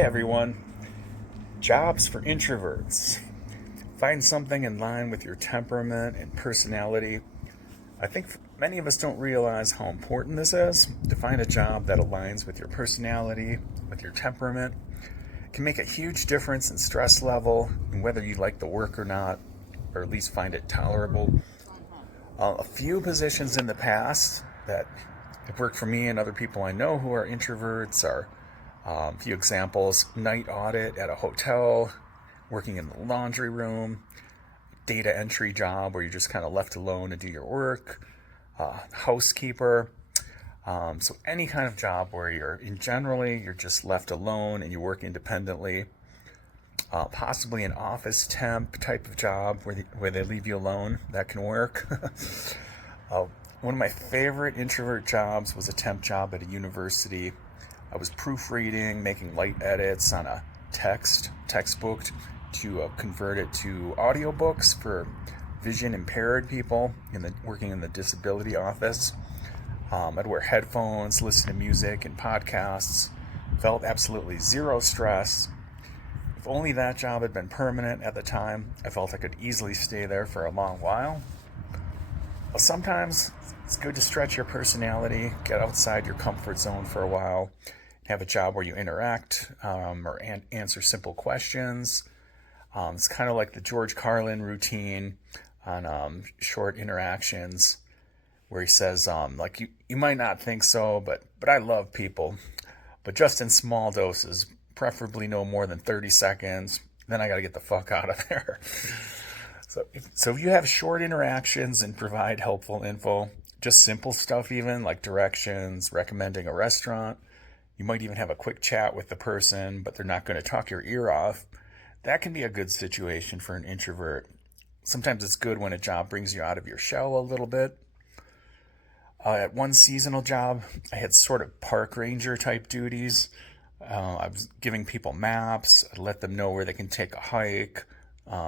Hey everyone, jobs for introverts. Find something in line with your temperament and personality. I think many of us don't realize how important this is. To find a job that aligns with your personality, with your temperament, can make a huge difference in stress level and whether you like the work or not, or at least find it tolerable. A few positions in the past that have worked for me and other people I know who are introverts are a few examples: night audit at a hotel, working in the laundry room, data entry job where you're just kind of left alone to do your work, housekeeper. So any kind of job where you're just left alone and you work independently. Possibly an office temp type of job where they leave you alone. That can work. One of my favorite introvert jobs was a temp job at a university. I was proofreading, making light edits on a textbook to convert it to audiobooks for vision impaired people working in the disability office. I'd wear headphones, listen to music and podcasts. Felt absolutely zero stress. If only that job had been permanent at the time, I felt I could easily stay there for a long while. But sometimes it's good to stretch your personality, get outside your comfort zone for a while, have a job where you interact or answer simple questions. It's kind of like the George Carlin routine on short interactions, where he says, you might not think so, but I love people, but just in small doses, preferably no more than 30 seconds. Then I got to get the fuck out of there. So if you have short interactions and provide helpful info, just simple stuff even, like directions, recommending a restaurant, you might even have a quick chat with the person, but they're not going to talk your ear off. That can be a good situation for an introvert. Sometimes it's good when a job brings you out of your shell a little bit. At one seasonal job, I had sort of park ranger type duties. I was giving people maps, I'd let them know where they can take a hike,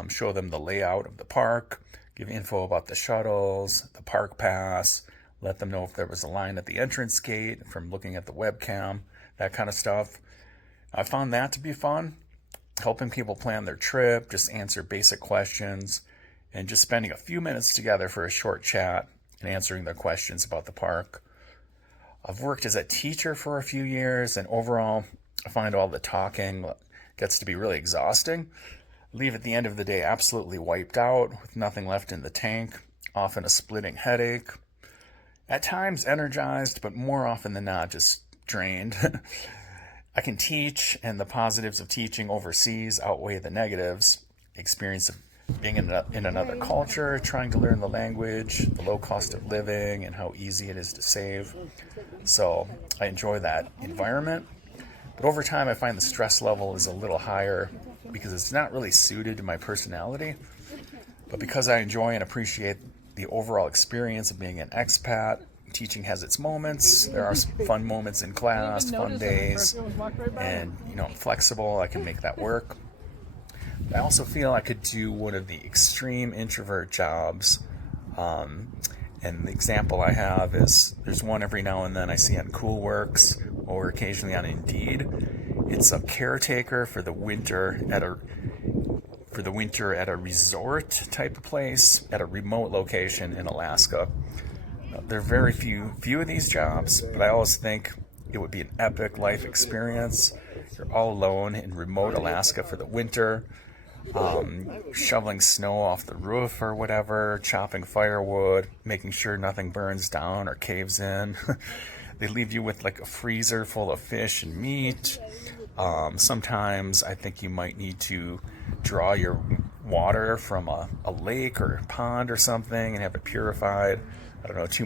show them the layout of the park, give info about the shuttles, the park pass, let them know if there was a line at the entrance gate from looking at the webcam, that kind of stuff. I found that to be fun, helping people plan their trip, just answer basic questions, and just spending a few minutes together for a short chat and answering their questions about the park. I've worked as a teacher for a few years, and overall, I find all the talking gets to be really exhausting. Leave at the end of the day absolutely wiped out, with nothing left in the tank, often a splitting headache. At times energized, but more often than not just drained. I can teach, and the positives of teaching overseas outweigh the negatives. Experience of being in another culture, trying to learn the language, the low cost of living, and how easy it is to save. So I enjoy that environment. But over time, I find the stress level is a little higher because it's not really suited to my personality. But because I enjoy and appreciate the overall experience of being an expat, teaching has its moments. There are some fun moments in class, fun days, and I'm flexible. I can make that work. I also feel I could do one of the extreme introvert jobs. And the example I have is there's one every now and then I see on Coolworks or occasionally on Indeed. It's a caretaker for the winter at a resort type of place at a remote location in Alaska. There are very few of these jobs, but I always think it would be an epic life experience. You're all alone in remote Alaska for the winter, shoveling snow off the roof or whatever, chopping firewood, making sure nothing burns down or caves in. They leave you with like a freezer full of fish and meat. Sometimes I think you might need to draw your water from a lake or a pond or something and have it purified. I don't know too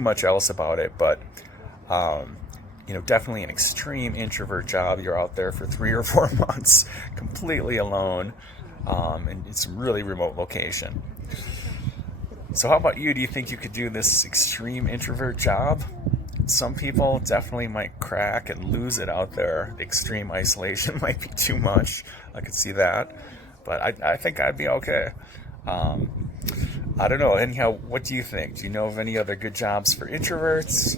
much else about it, but definitely an extreme introvert job. You're out there for 3 or 4 months completely alone, and it's a really remote location. So how about you? Do you think you could do this extreme introvert job? Some people definitely might crack and lose it out there. The extreme isolation might be too much. I could see that, but I think I'd be okay. I don't know. Anyhow, what do you think? Do you know of any other good jobs for introverts?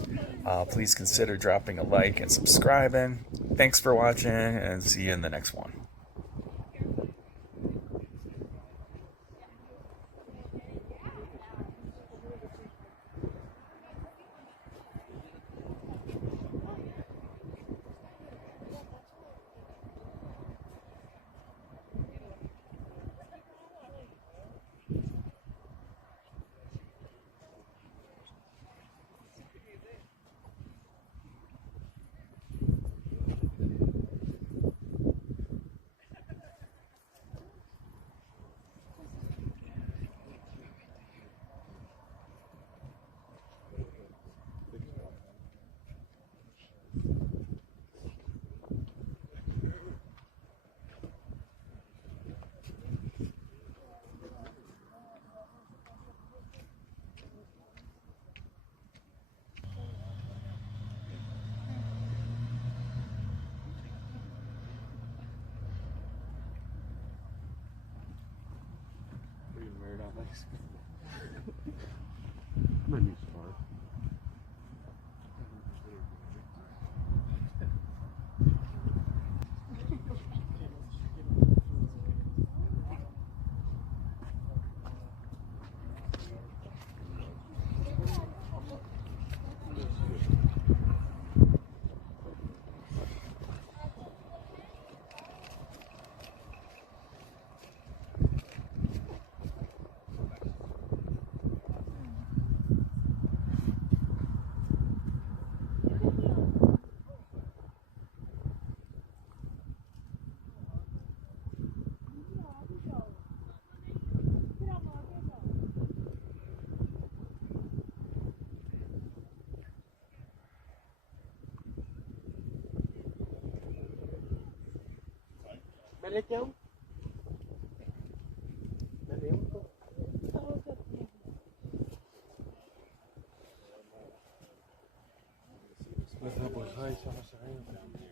Please consider dropping a like and subscribing. Thanks for watching, and see you in the next one. My new scarf. Mẹ lấy cháu. Mẹ lấy không? Mas na borracha, ela sai.